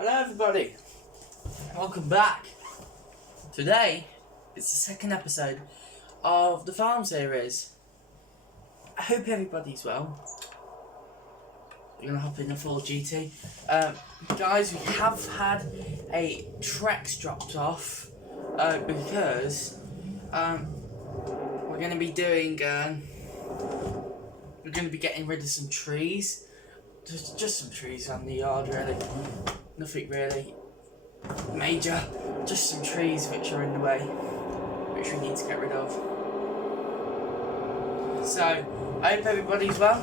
Hello everybody, welcome back. Today is the second episode of the farm series. I hope everybody's well. We're going to hop in a Ford GT. Guys, we have had a Trex dropped off because we're going to be doing, we're going to be getting rid of some trees. Just some trees around the yard really. Nothing really major, just some trees which are in the way, which we need to get rid of. So, I hope everybody's well,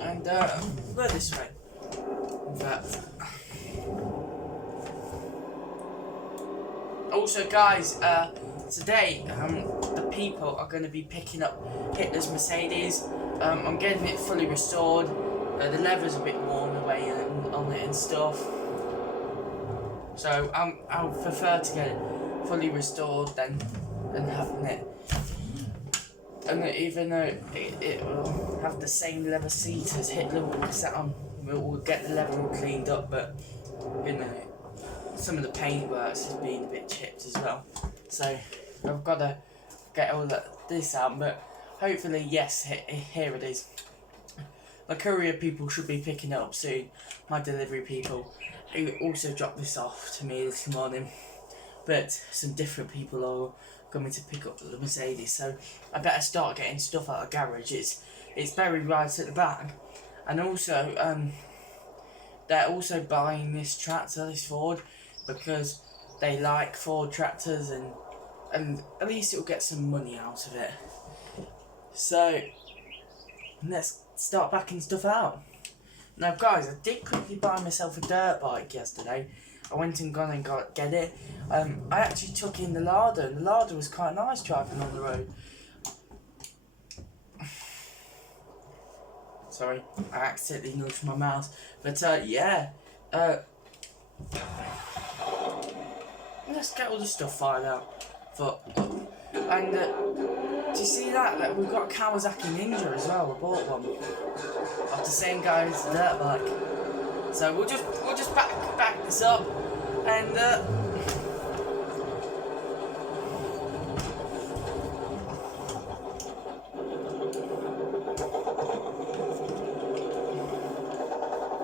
and go this way. In fact, also guys, today the people are going to be picking up Hitler's Mercedes. I'm getting it fully restored. The leather's a bit worn away on it and stuff, so I'll prefer to get it fully restored than having it. And even though it will have the same leather seat as Hitler will sit on, we'll get the leather all cleaned up, but you know, some of the paintwork's just being a bit chipped as well. So I've got to get all this out, but hopefully, yes, here it is. My courier people should be picking it up soon, my delivery people, who also dropped this off to me this morning. But some different people are coming to pick up the Mercedes, so I better start getting stuff out of the garage. It's buried right at the back. And also, they're also buying this tractor, this Ford, because they like Ford tractors, and at least it'll get some money out of it. So let's start backing stuff out. Now guys, I did quickly buy myself a dirt bike yesterday. I went and get it. I actually took in the larder, and the larder was quite nice driving on the road. Sorry, I accidentally nudged my mouse. But yeah, let's get all the stuff fired out. And do you see that we've got a Kawasaki Ninja as well? I bought one off the same guy as the dirt bike. So we'll just back this up and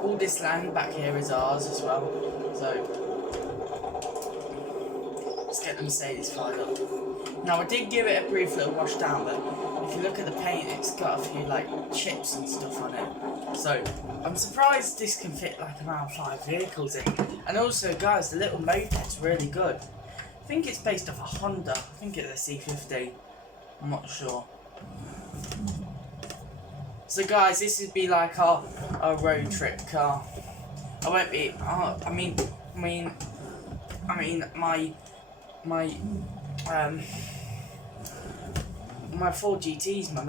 all this land back here is ours as well. So let's get the Mercedes fired up. Now I did give it a brief little wash down, but if you look at the paint, it's got a few like chips and stuff on it. So I'm surprised this can fit like around 5 vehicles in. And also guys, the little moped's really good. I think it's based off a Honda. I think it's a C50. I'm not sure. So guys, this would be like our road trip car. I won't be. I mean, my Ford GT's my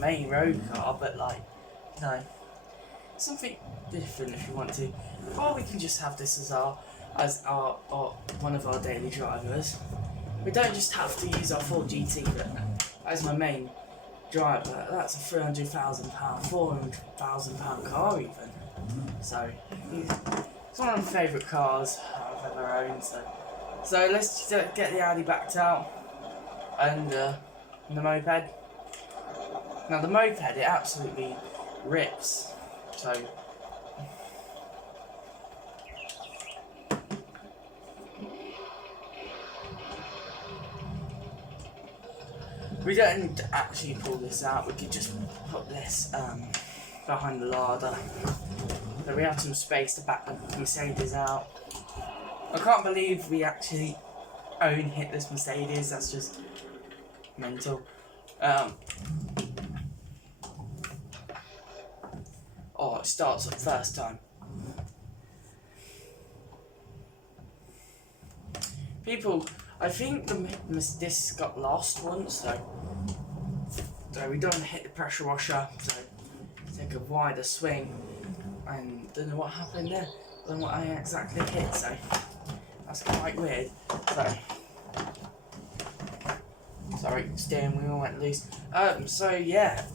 main road car, but like, you know, something different if you want to. Or we can just have this as our one of our daily drivers. We don't just have to use our Ford GT, but as my main driver. That's a £300,000, £400,000 car even. So it's one of my favourite cars I've ever owned. So let's just get the Audi backed out and the moped. Now the moped, it absolutely rips. So we don't need to actually pull this out. We could just put this behind the larder. So we have some space to back the Mercedes out. I can't believe we actually own Hitler's Mercedes. That's just mental. Oh, it starts up first time. People, I think this got lost once, so we don't hit the pressure washer. So take a wider swing, and don't know what happened there. Don't know what I exactly hit. So that's quite weird. So sorry, steering wheel went loose. So yeah.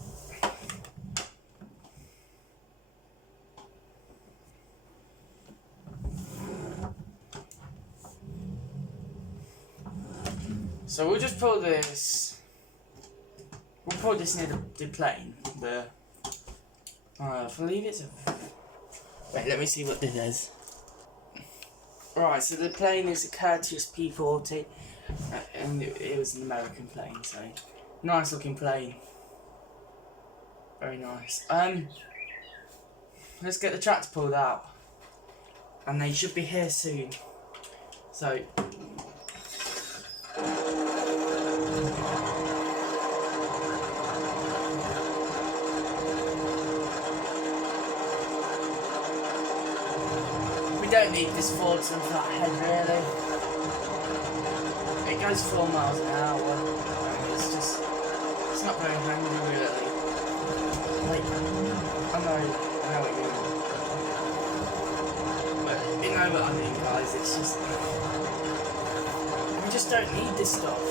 So we'll just pull this. We'll pull this near the plane. I believe it's a. Wait, let me see what this is. Right, so the plane is a courteous P-40, and it was an American plane, so nice looking plane. Very nice. Let's get the tractor pulled out, and they should be here soon. So. We don't need this Ford to that head really. It goes 4 miles an hour. And it's not very handy really. Like, I know what you mean. But you know what I mean, guys. It's just we just don't need this stuff.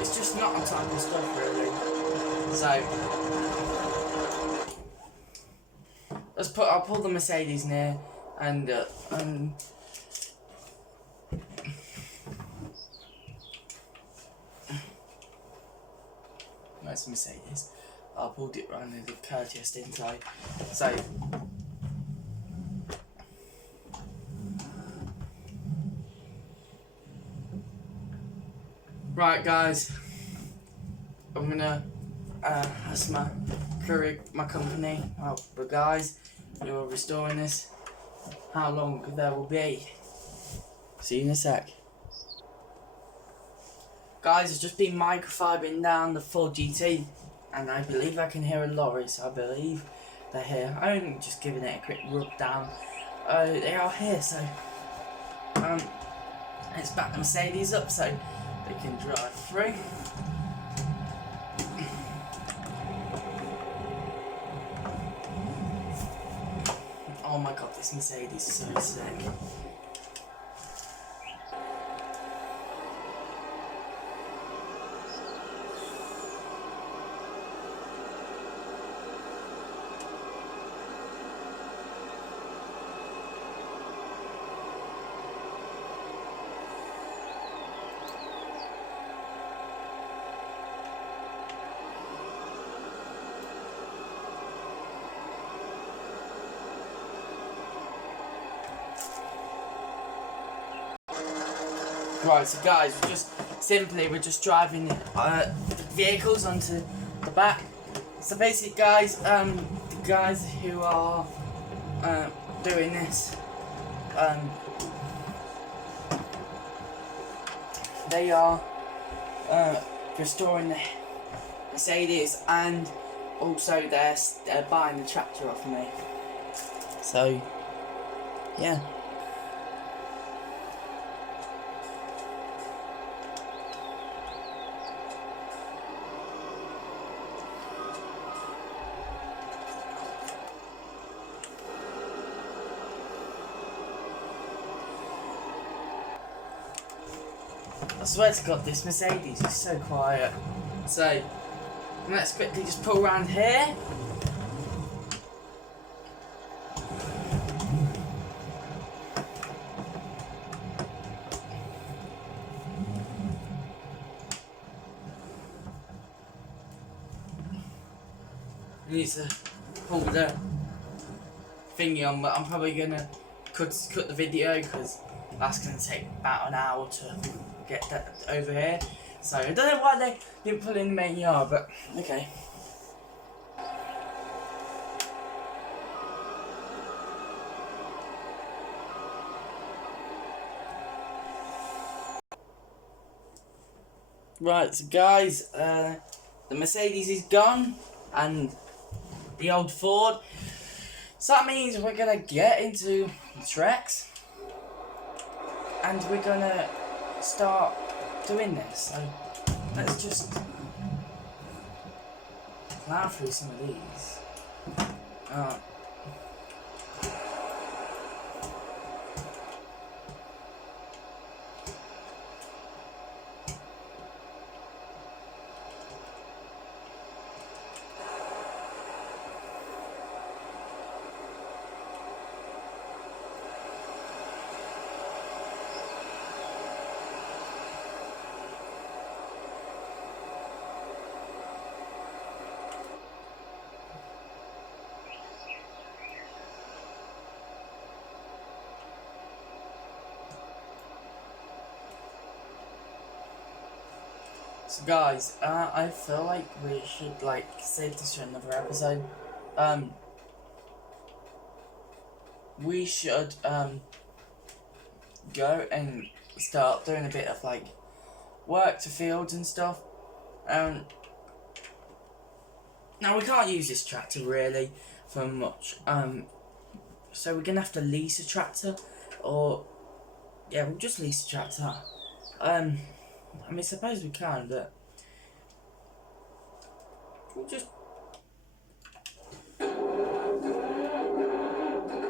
It's just not our type of stuff really. So. I'll pull the Mercedes near, and that's the Mercedes. I pulled it round the courteous inside. So right, guys, I'm gonna ask my company, the guys who are restoring this, how long there will be. See you in a sec. Guys, it's just been microfibering down the full GT, and I believe I can hear a lorry, so I believe they're here. I'm just giving it a quick rub down. They are here, so let's back the Mercedes up so they can drive through. Oh my god, this Mercedes is so sick. Right, so guys, we're just driving the vehicles onto the back. So basically, guys, the guys who are doing this, they are restoring the Mercedes, and also they're buying the tractor off me. So, yeah. I swear to God, this Mercedes is so quiet. So, let's quickly just pull around here. I need to pull the thingy on, but I'm probably gonna cut the video because that's gonna take about an hour to get that over here. So I don't know why they didn't pull in the main yard, but okay. Right, so guys, the Mercedes is gone and the old Ford. So that means we're gonna get into the tracks and we're gonna start doing this. So let's just plow through some of these. So guys, I feel like we should like save this for another episode. We should go and start doing a bit of like work to fields and stuff. Now we can't use this tractor really for much. So we're gonna have to lease a tractor, or yeah, we'll just lease a tractor. I mean, suppose we can, but we'll just. I'm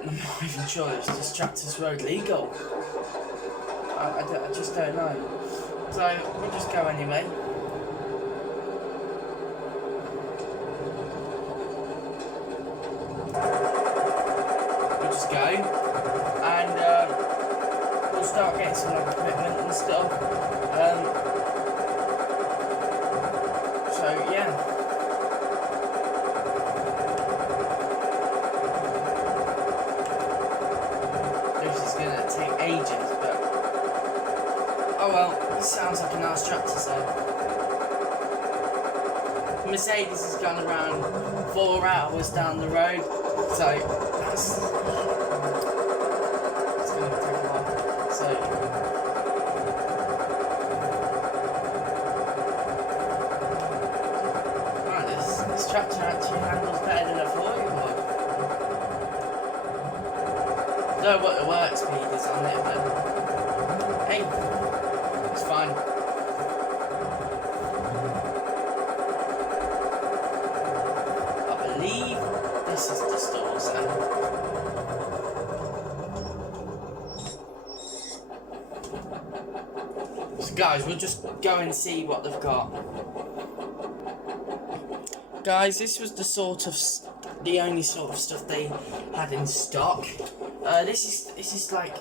not even sure if this tractor's road legal. I just don't know. So we'll just go anyway. We'll just go, and we'll start getting some like equipment and stuff. So yeah. This is gonna take ages, but oh well. It sounds like a nice tractor, so. Mercedes has gone around 4 hours down the road, so that's it's going to take a while. So right, this tractor actually handles better than I thought it would. I don't know what the work speed is on it, but hey, it's fine. This is the store, so guys, we'll just go and see what they've got. Guys, this was the only sort of stuff they had in stock. This is like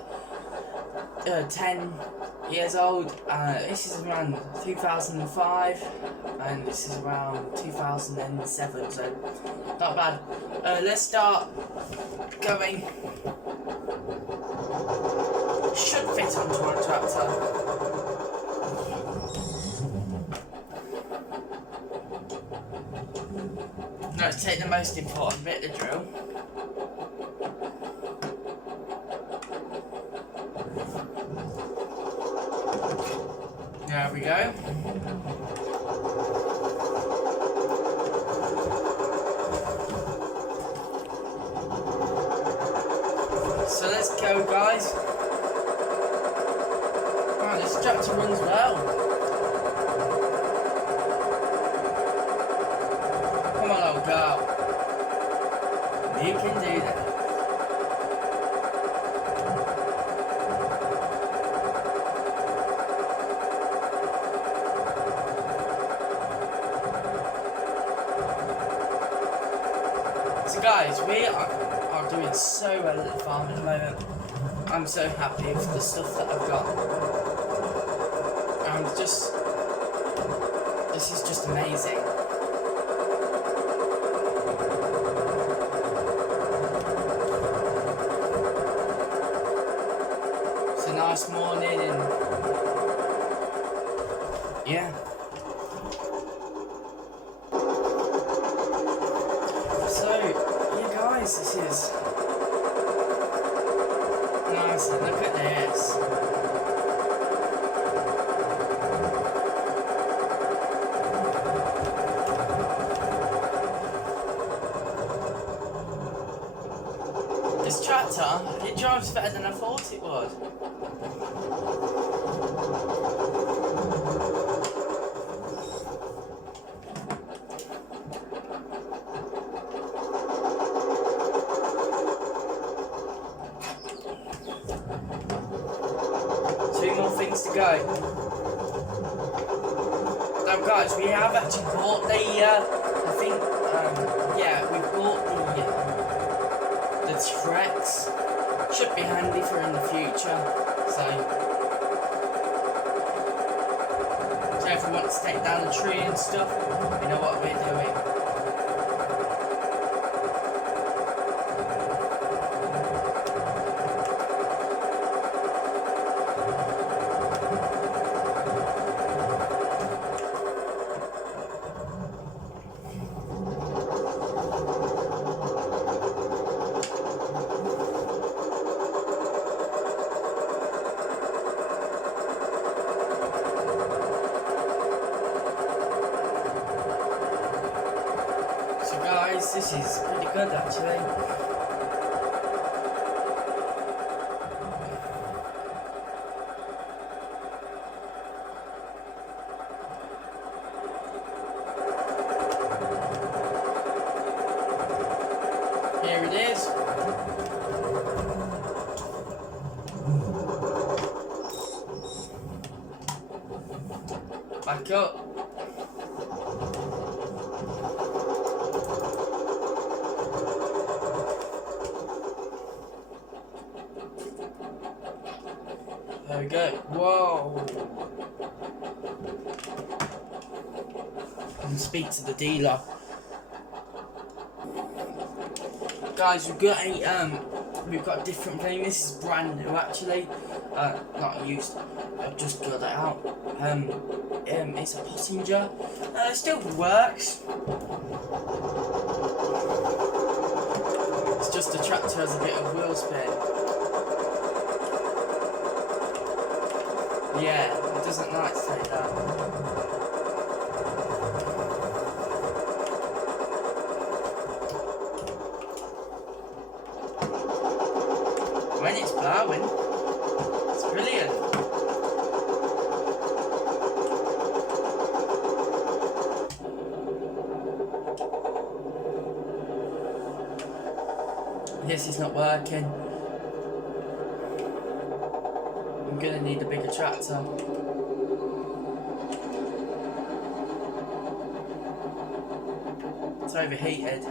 10 years old. This is around 2005, and this is around 2007, so not bad. Let's start going. Should fit onto our tractor. Let's take the most important bit, the drill. There we go. So let's go, guys. Right, this tractor runs well. Come on, old girl. You can do that. So guys, we are doing so well at the farm at the moment. I'm so happy with the stuff that I've got. This is just amazing. It's a nice morning and yeah. This is nice. Look at this. This tractor, it drives better than I thought it would. To go. Now guys, we have actually bought the, we bought the Trex. Should be handy for in the future, so if we want to take down the tree and stuff, we know what we're doing. is pretty good actually. Here it is. Back up. There we go. Whoa. And speak to the dealer. Guys, we've got a different thing. This is brand new actually. Not used. I've just got it out. It's a passenger. It still works. It's just the tractor has a bit of wheel spin. Yeah, it doesn't like to take that. When it's blowing, it's brilliant. This is not working. I'm gonna need a bigger tractor. It's overheated.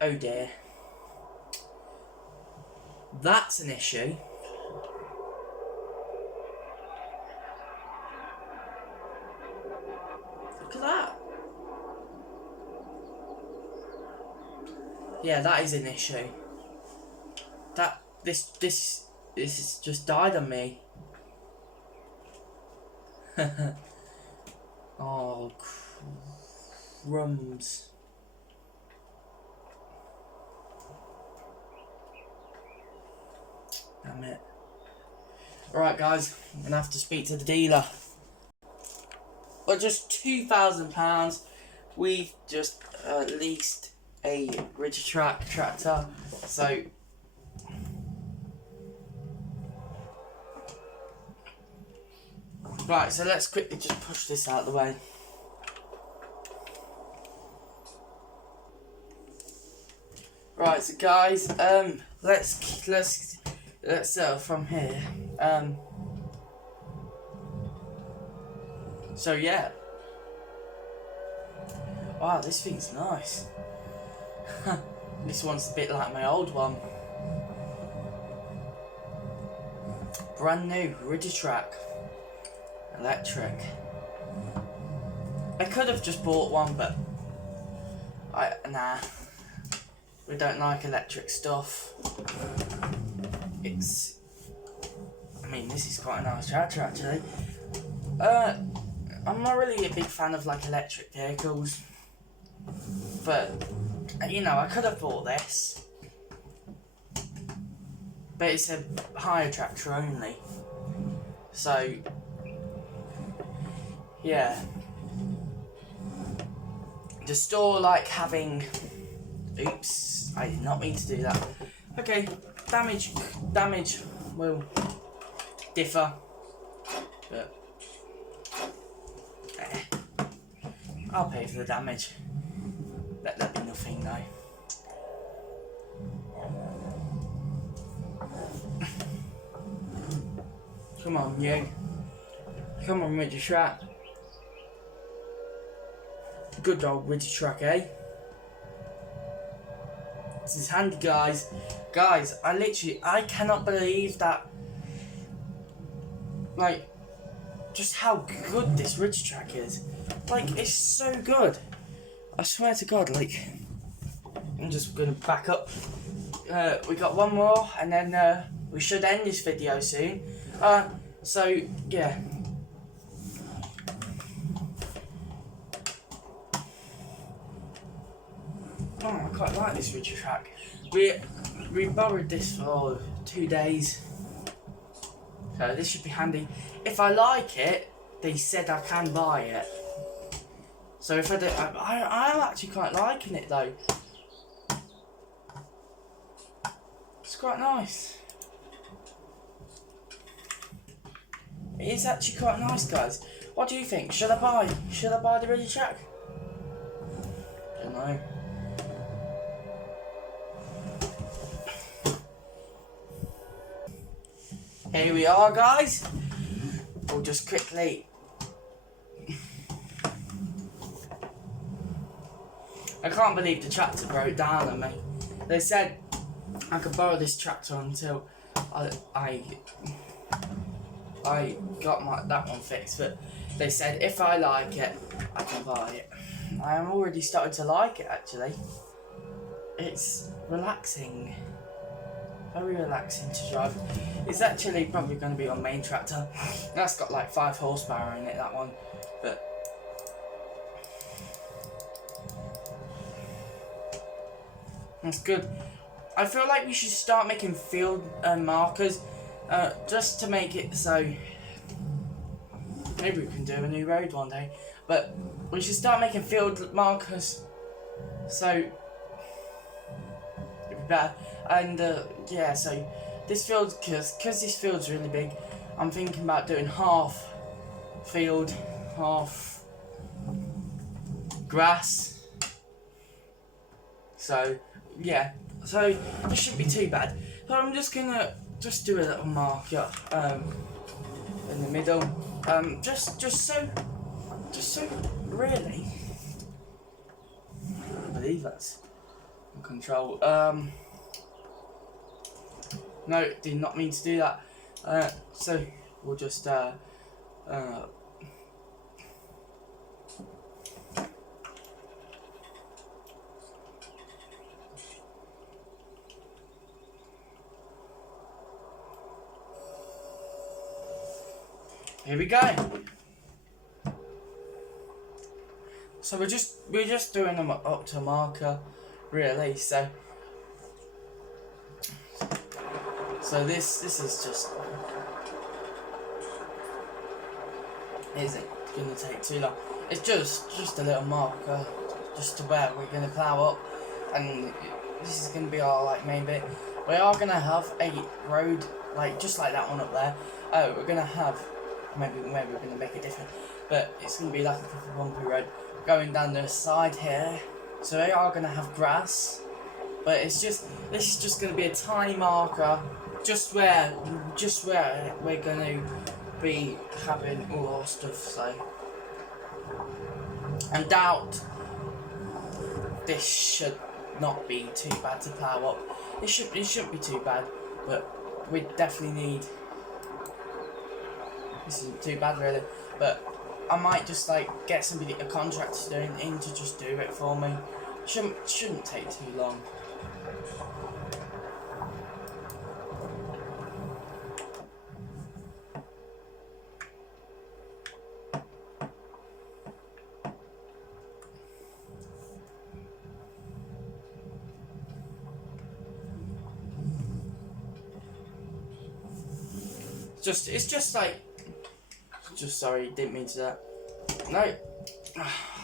Oh dear. That's an issue. Look at that. Yeah, that is an issue. This has just died on me. Oh, crumbs. Damn it. Alright guys, I'm gonna have to speak to the dealer. But just £2,000, we've just leased a Ridgetrack tractor. So right, so let's quickly just push this out of the way. Right, so guys, let's from here. So yeah. Wow, this thing's nice. This one's a bit like my old one. Brand new Ridgetrack electric. I could have just bought one, but nah. We don't like electric stuff. I mean, this is quite a nice tractor actually. I'm not really a big fan of like electric vehicles, but you know, I could have bought this, but it's a hire tractor only, so yeah. The store like having, oops, I did not mean to do that. Okay, damage will differ, but I'll pay for the damage. Let that be nothing though. Come on, you. Come on, Ridgetrack. Good old Ridgetrack, eh? This is handy, guys. Guys, I cannot believe that, like, just how good this Ridgetrack is. Like, it's so good. I swear to God, like, I'm just gonna back up. We got one more, and then we should end this video soon. So yeah. Oh, I quite like this Ridgetrack. We borrowed this for 2 days. So this should be handy. If I like it, they said I can buy it. So if I do, I'm actually quite liking it though. It's quite nice. It is actually quite nice, guys. What do you think? Should I buy the Ready Track? Don't know. Here we are, guys. We'll just quickly. I can't believe the tractor broke down on me. They said I could borrow this tractor until I got that one fixed, but they said if I like it, I can buy it. I am already starting to like it actually. It's relaxing. Very relaxing to drive. It's actually probably going to be on main tractor. That's got like 5 horsepower in it, that one. But that's good. I feel like we should start making field markers just to make it so maybe we can do a new road one day. But we should start making field markers so it'd be better. And yeah, so this field, because this field's really big, I'm thinking about doing half field, half grass. So yeah, so it shouldn't be too bad. So I'm just gonna do a little marker in the middle, just so really. I believe that's control. No, did not mean to do that. So we'll just here we go. So we're just doing them up to a marker, really. So this is just isn't gonna take too long. It's just a little marker, just to where we're gonna plough up, and this is gonna be our like main bit. We are gonna have a road like just like that one up there. We're gonna have maybe we're gonna make it different, but it's gonna be like a bumpy road going down the side here. So we are gonna have grass, but this is just gonna be a tiny marker. Just where we're gonna be having all our stuff. So I doubt this should not be too bad to plough up. It shouldn't be too bad, but we definitely need. This isn't too bad really, but I might just like get somebody, a contractor doing in to just do it for me. Shouldn't take too long. It's just like, sorry, didn't mean to do that. No,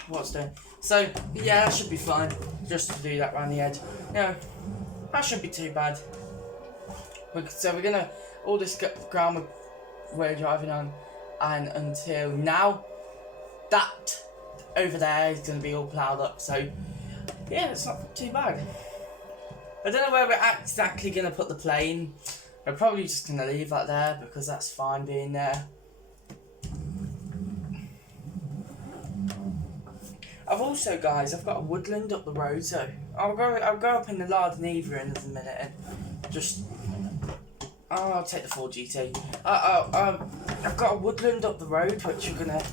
what's doing? So yeah, that should be fine. Just to do that around the edge. Yeah, that shouldn't be too bad. So we're gonna all this ground we're driving on, and until now, that over there is gonna be all ploughed up. So yeah, it's not too bad. I don't know where we're exactly gonna put the plane. We're probably just going to leave that there because that's fine being there. I've got a woodland up the road, so I'll go up in the Lardneva in a minute and just. I'll take the 4GT. I've got a woodland up the road which we're going to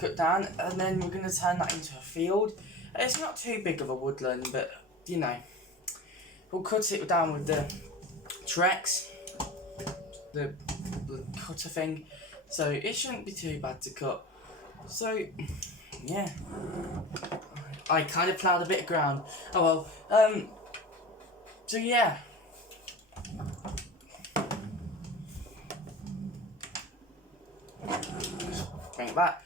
cut down, and then we're going to turn that into a field. It's not too big of a woodland, but you know, we'll cut it down with the Trex. The cutter thing, so it shouldn't be too bad to cut. So yeah, I kind of ploughed a bit of ground. Oh well. So yeah, Bring it back.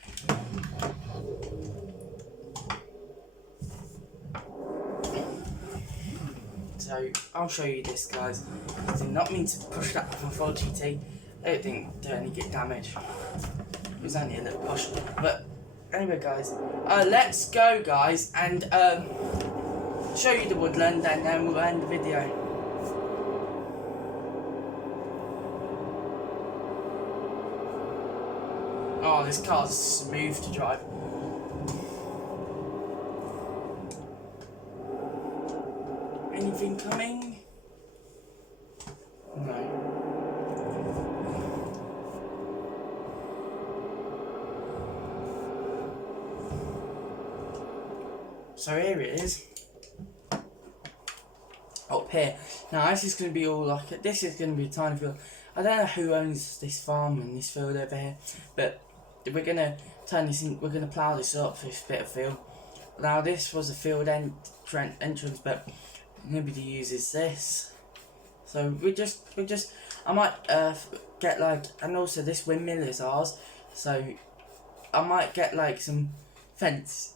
So I'll show you this, guys. I did not mean to push that from 4GT. I didn't do any damage. It was only a little push. But anyway, guys, let's go, guys, and show you the woodland, and then we'll end the video. Oh, this car's smooth to drive. Anything coming? No. So here it is. Up here. Now this is going to be all like, this is going to be a tiny field. I don't know who owns this farm and this field over here, but we're going to turn this in, we're going to plough this up for this bit of field. Now this was a field entrance, but nobody uses this. So I might get like, and also this windmill is ours, so I might get like some fences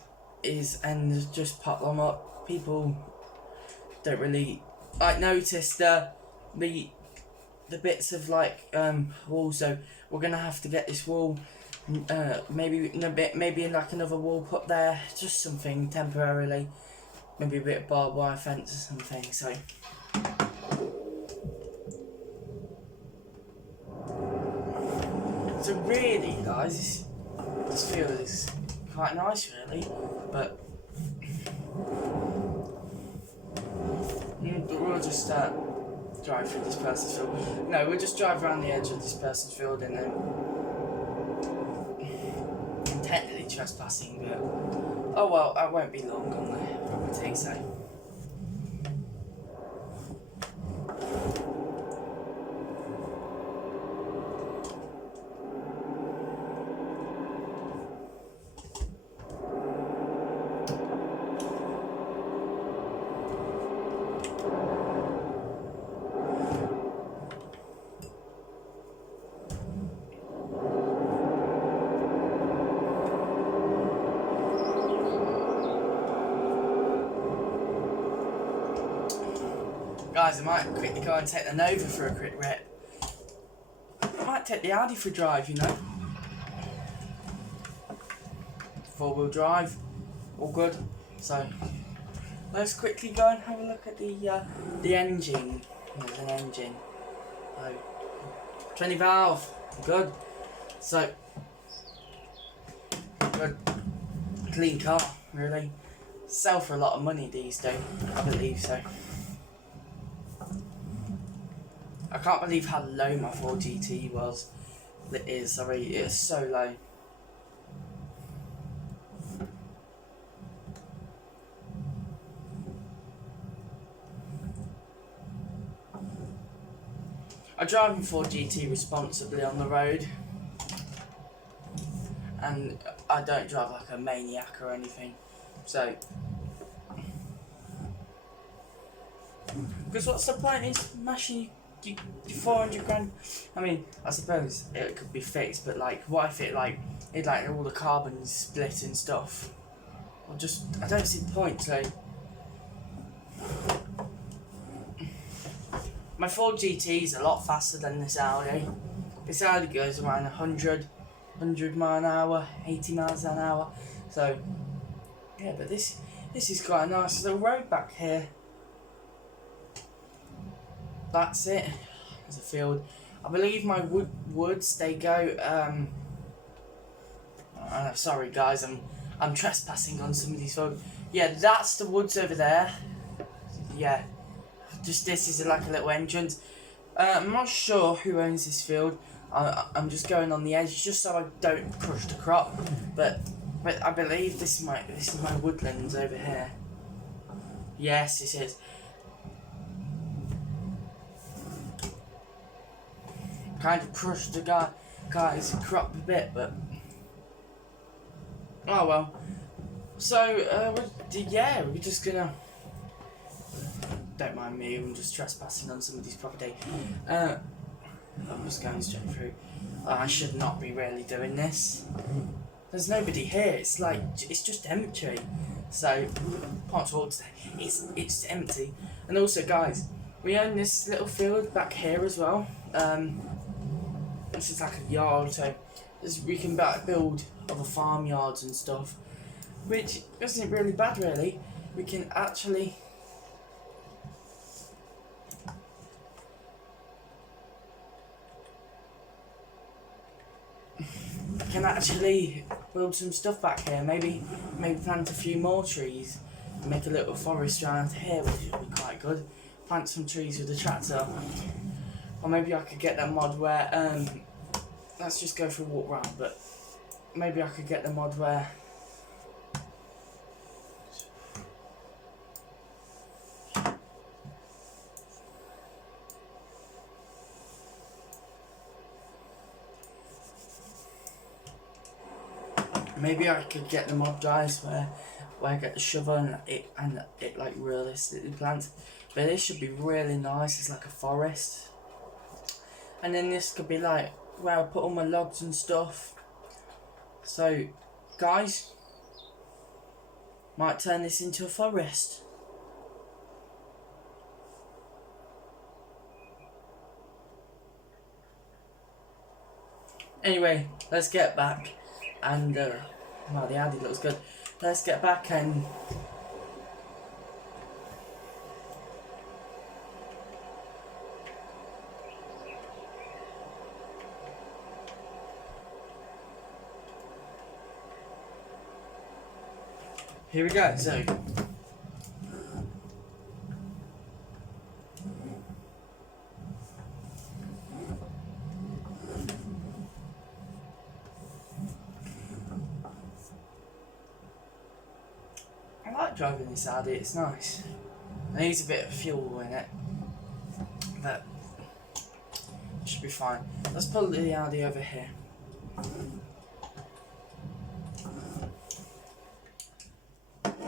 and just pop them up. People don't really like notice the bits of like wall, so we're gonna have to get this wall, maybe like another wall put there, just something temporarily, maybe a bit of barbed wire fence or something. So really, guys, this field is quite nice, really, but we'll just drive through this person's field. No, we'll just drive around the edge of this person's field, and then I'm technically trespassing, but oh well, I won't be long on the property, so. Guys, I might quickly go and take the Nova for a quick rip. I might take the Audi for a drive, you know. 4-wheel drive, all good. So let's quickly go and have a look at the engine. There's an engine. So 20 valve, good. So good, clean car, really. Sell for a lot of money these days, I believe so. I can't believe how low my 4GT was. It is, sorry, it's so low. I drive my 4GT responsibly on the road, and I don't drive like a maniac or anything. So, because what's the point in smashing you 400 grand? I mean, I suppose it could be fixed, but like, what if it like all the carbon split and stuff? Or just, I don't see the point. So my 4GT is a lot faster than this Audi. This Audi goes around 100 mile an hour, 80 miles an hour. So yeah, but this is quite a nice little road back here. That's it. There's a field. I believe my woods they go. Sorry guys, I'm trespassing on some of these fields. Yeah, that's the woods over there. Yeah, just this is like a little entrance. I'm not sure who owns this field. I'm just going on the edge just so I don't crush the crop. But I believe this is my woodlands over here. Yes, this is. Kind of crushed the guy's crop a bit, but oh well. So yeah, we're just gonna. Don't mind me. I'm just trespassing on somebody's property. I'm just going straight through. I should not be really doing this. There's nobody here. It's like it's just empty. So can't talk today. It's empty. And also, guys, we own this little field back here as well. This is like a yard, so we can build other farmyards and stuff, which isn't really bad, really. We can actually build some stuff back here. Maybe plant a few more trees and make a little forest around here, which would be quite good. Plant some trees with a tractor, or maybe I could get that mod where let's just go for a walk round. But maybe I could get the mod where guys where I get the shovel and it like realistically plants. But this should be really nice. It's like a forest, and then this could be like where I put all my logs and stuff. So, guys, might turn this into a forest. Anyway, let's get back and wow, the Audi looks good. Let's get back and here we go. So I like driving this Audi, it's nice. It needs a bit of fuel in it, but it should be fine. Let's pull the Audi over here.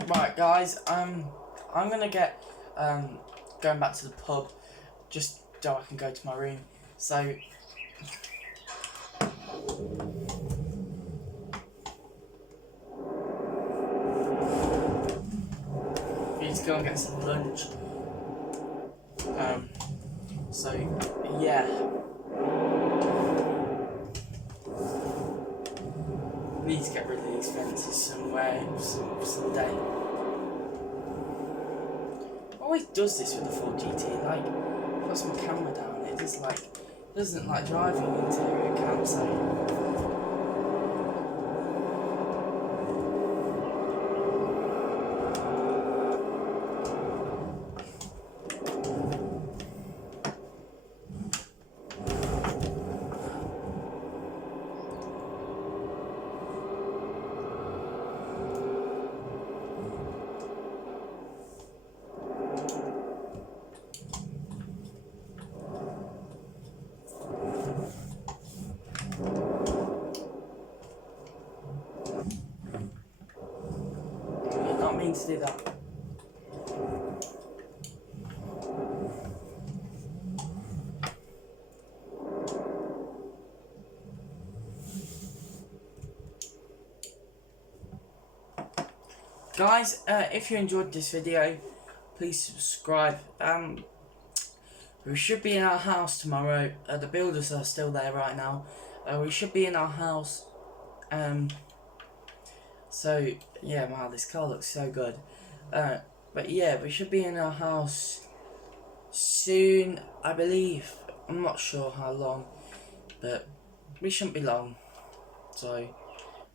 Right, guys, I'm gonna get going back to the pub just so I can go to my room. So we need to go and get some lunch. So yeah, need to get rid of these fences somewhere someday. Always does this with the 4GT, like puts my camera down, it just like doesn't like driving into a campsite. To do that. Guys, if you enjoyed this video, please subscribe. We should be in our house tomorrow. The builders are still there right now. We should be in our house. So yeah, wow, this car looks so good. But yeah, we should be in our house soon, I believe. I'm not sure how long, but we shouldn't be long. So,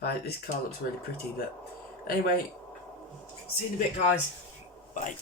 right, this car looks really pretty. But anyway, see you in a bit, guys. Bye.